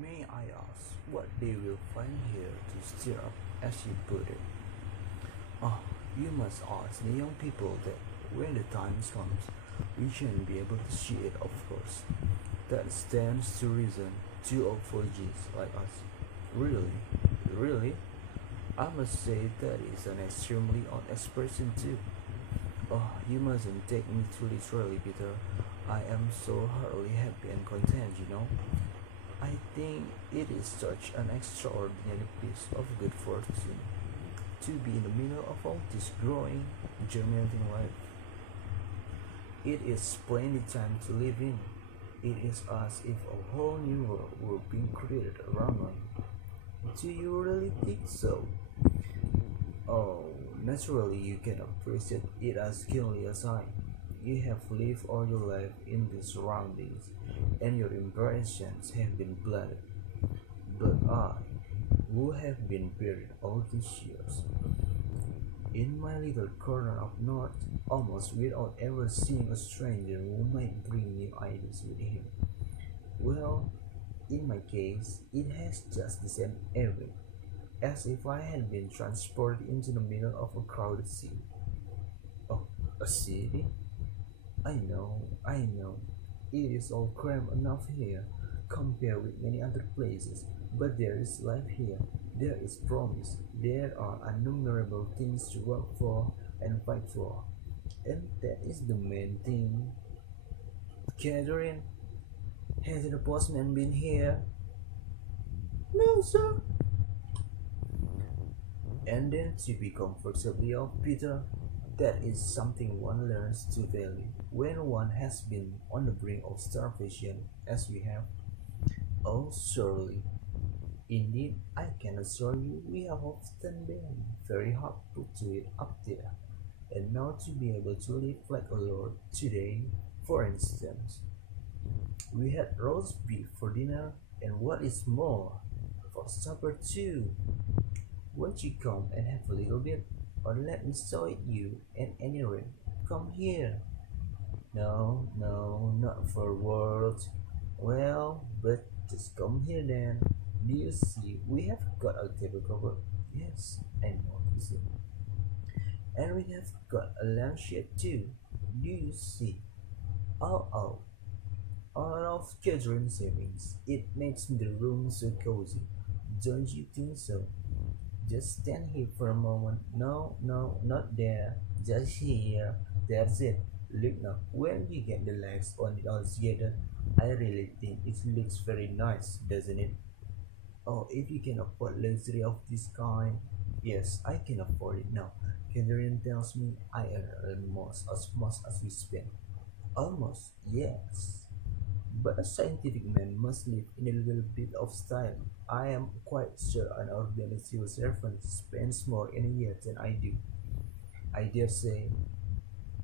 May I ask what they will find here to stir up, as you put it? Oh, you must ask the young people that when the time comes, we shouldn't be able to see it, of course. That stands to reason. Two old fogies like us. Really? Really? I must say that is an extremely odd expression too. Oh, you mustn't take me too literally, Peter. I am so heartily happy and content, you know. I think it is such an extraordinary piece of good fortune to be in the middle of all this growing, germinating life. It is splendid time to live in. It is as if a whole new world were being created around us. Do you really think so? Oh, naturally you can appreciate it as keenly as I. You have lived all your life in these surroundings, and your impressions have been blended. But I, who have been buried all these years, in my little corner up north, almost without ever seeing a stranger who might bring new ideas with him. Well, in my case, it has just the same effect, as if I had been transported into the middle of a crowded city. Oh, a city? I know. It is all cramped enough here, compared with many other places, but there is life here. There is promise. There are innumerable things to work for and fight for. And that is the main thing. Catherine, has the postman been here? No, sir. And then to be comfortably off, Peter. That is something one learns to value when one has been on the brink of starvation, as we have. Oh, surely. Indeed, I can assure you we have often been very hard put to it up there. And now to be able to live like a lord today, for instance, we had roast beef for dinner, and what is more, for supper too. Won't you come and have a little bit? Or let me show it you at any rate. Come here. No, no, not for words. Well, but just come here then. Do you see we have got a table cover? Yes, I know, you see. And we have got a lampshade too. Do you see? Oh, out of children's savings. It makes the room so cozy. Don't you think so? Just stand here for a moment. No, no, not there. Just here. That's it. Look now. When we get the legs on it all together, I really think it looks very nice, doesn't it? Oh, if you can afford luxury of this kind. Yes, I can afford it now. Catherine tells me I earn almost as much as we spend. Almost, yes. But a scientific man must live in a little bit of style. I am quite sure an ordinary civil servant spends more in a year than I do. I dare say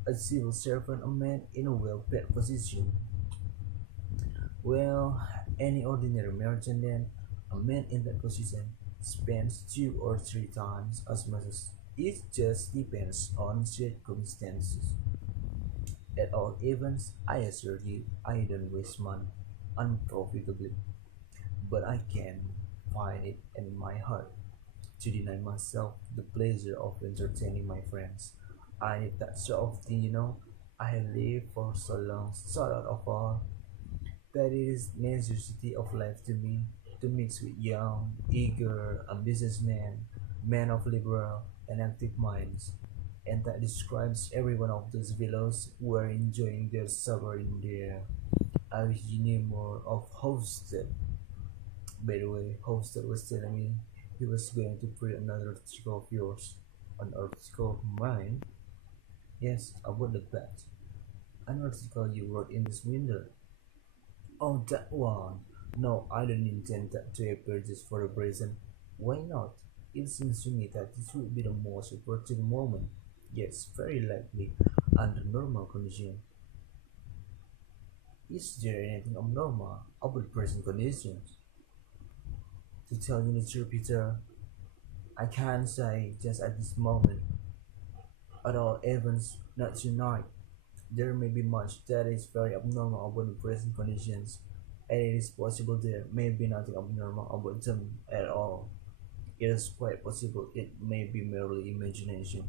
a civil servant, a man in a well-paid position. Well, any ordinary merchant then, a man in that position spends two or three times as much as it just depends on circumstances. At all events, I assure you, I don't waste money unprofitably, but I can find it in my heart to deny myself the pleasure of entertaining my friends. I need that sort of thing, you know. I have lived for so long, so out of all that it is necessity of life to me to mix with young, eager, ambitious men, men of liberal and active minds, and that describes every one of those fellows who are enjoying their supper in there. I wish you knew more of Hosted. By the way, Hosted was telling me he was going to print another article of yours. An article of mine? Yes, about the bat. An article you wrote in this window. Oh, that one. No, I don't intend that to appear just for a present. Why not? It seems to me that this would be the most opportune moment. Yes, very likely, under normal conditions. Is there anything abnormal about present conditions? To tell you the truth, Peter, I can't say just at this moment. At all events, not tonight. There may be much that is very abnormal about the present conditions, And it is possible there may be nothing abnormal about them at all. It is quite possible it may be merely imagination.